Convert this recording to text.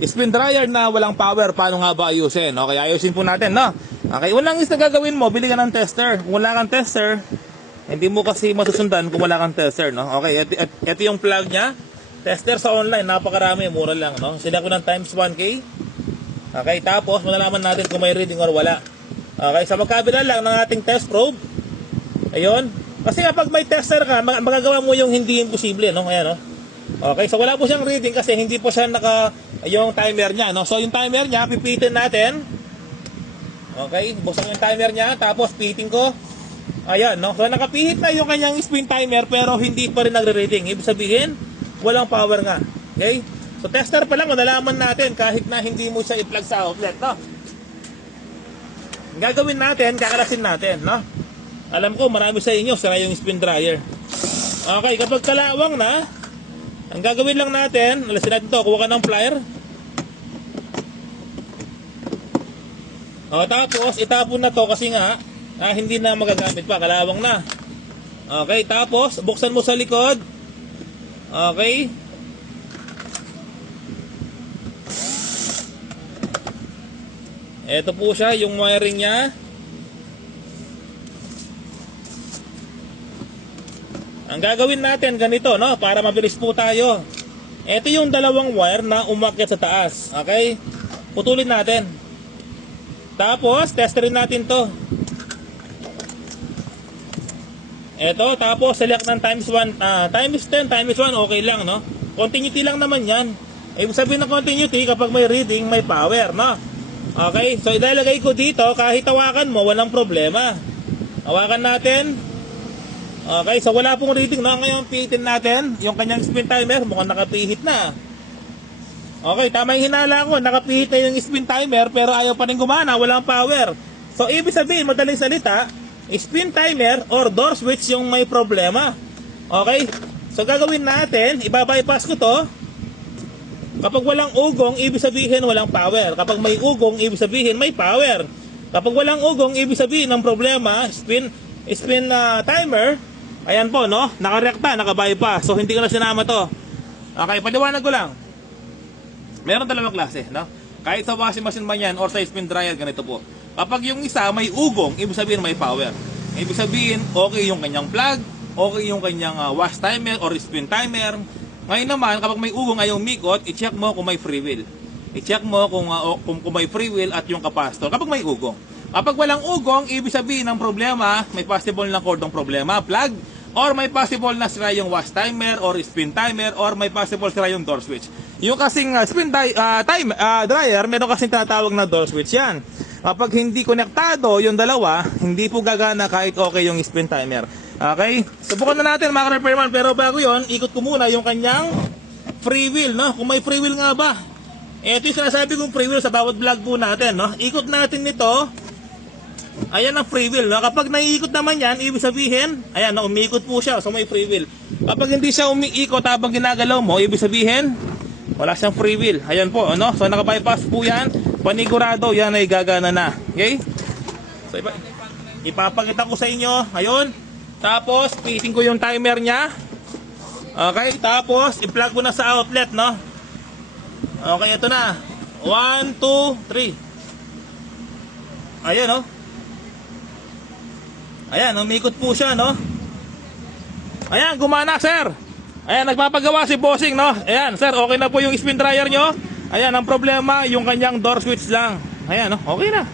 Spin dryer na walang power, paano nga ba ayusin? Okay, ayusin po natin, no? Okay, unang is na gagawin mo, bili ka ng tester. Kung wala kang tester, hindi mo kasi masusundan kung wala kang tester, no? Okay, ito yung plug niya. Tester sa online, napakarami, mura lang, no? Sila ko ng times 1K. Okay, tapos malalaman natin kung may reading or wala. Okay, sa magkabila lang ng ating test probe. Ayun. Kasi kapag may tester ka, magagawa mo yung hindi imposible, no? Ayan, no? Okay, so wala po siyang reading kasi hindi po siya yung timer niya, no? So yung timer niya, pipitin natin. Okay, buksan ko yung timer niya, tapos pihitin ko. Ayan, no? So nakapihit na yung kanyang spin timer pero hindi pa rin nagre-reading. Ibig sabihin, walang power nga. Okay? So tester pa lang, nalaman natin kahit na hindi mo siya i-plug sa outlet, no? Ang gagawin natin, kakalasin natin, no? Alam ko, marami sa inyo, sira yung spin dryer. Okay, kapag kalawang na, ang gagawin lang natin, alasin natin to, kuha ka ng plier. O, tapos, itapon na to kasi nga, hindi na magagamit pa, kalawang na. Okay, tapos, buksan mo sa likod. Okay. Ito po siya, yung wiring niya. Ang gagawin natin ganito, no, para mabilis po tayo. Ito yung dalawang wire na umakyat sa taas. Okay? Putulin natin. Tapos, testerin natin to. Ito, tapos select ng times 1, times 10, times 1, okay lang, no? Continuity lang naman yan. Ibig sabihin ng continuity, kapag may reading, may power, no? Okay? So, ilalagay ko dito, kahit hawakan mo, walang problema. Hawakan natin. Okay, so wala pong reading, no? Ngayon pihitin natin yung kanyang spin timer, mukhang nakapihit na. Okay, tama yung hinala ko, nakapihit na yung spin timer pero ayaw pa rin gumana, walang power. So ibig sabihin, madaling salita, spin timer or door switch yung may problema. Okay, so gagawin natin, ibabypass ko to. Kapag walang ugong, ibig sabihin walang power. Kapag may ugong, ibig sabihin may power. Kapag walang ugong, ibig sabihin ang problema, spin timer. Ayan po, no? Nakarekta, nakabypass. So, hindi ko na sinama to. Okay, paliwanag ko lang. Meron dalawang klase, no? Kahit sa washing machine man yan or sa spin dryer, ganito po. Kapag yung isa may ugong, ibig sabihin may power. Ibig sabihin, okay yung kanyang plug, okay yung kanyang wash timer or spin timer. Ngayon naman, kapag may ugong ayaw umikot, i-check mo kung may free wheel. I-check mo kung may free wheel at yung capacitor. Kapag may ugong. Kapag walang ugong, ibig sabihin ng problema, may possible na cordong problema, plug, or may possible na sira yung wash timer or spin timer, or may possible sira yung door switch. Yung kasing dryer, meron kasing tinatawag na door switch yan. Kapag hindi konektado yung dalawa, hindi po gagana kahit okay yung spin timer. Okay? Subukan na natin mga repairman, pero bago yon, ikot ko muna yung kanyang free wheel, no? Kung may free wheel nga ba. Ito yung sinasabi kong free wheel sa bawat vlog po natin, no? Ikot natin nito. Ayan ang free wheel, no? Kapag naiikot naman yan, ibig sabihin, ayan, no, umiikot po siya, so may free wheel. Kapag hindi siya umiikot habang ginagalaw mo, ibig sabihin, wala siyang free wheel. Ayan po, ano? So nakabypass po yan, panigurado, yan ay gagana na. Okay? So ipapakita ko sa inyo, ayun. Tapos, pihitin ko yung timer niya. Okay, tapos, i-plug ko na sa outlet, no? Okay, ito na. 1, 2, 3. Ayan, no? Ayan, umikot po siya, no? Ayan, gumana, sir. Ayan, nagpapagawa si bossing, no? Ayan, sir, okay na po yung spin dryer nyo. Ayan, ang problema, yung kanyang door switch lang. Ayan, no? Okay na.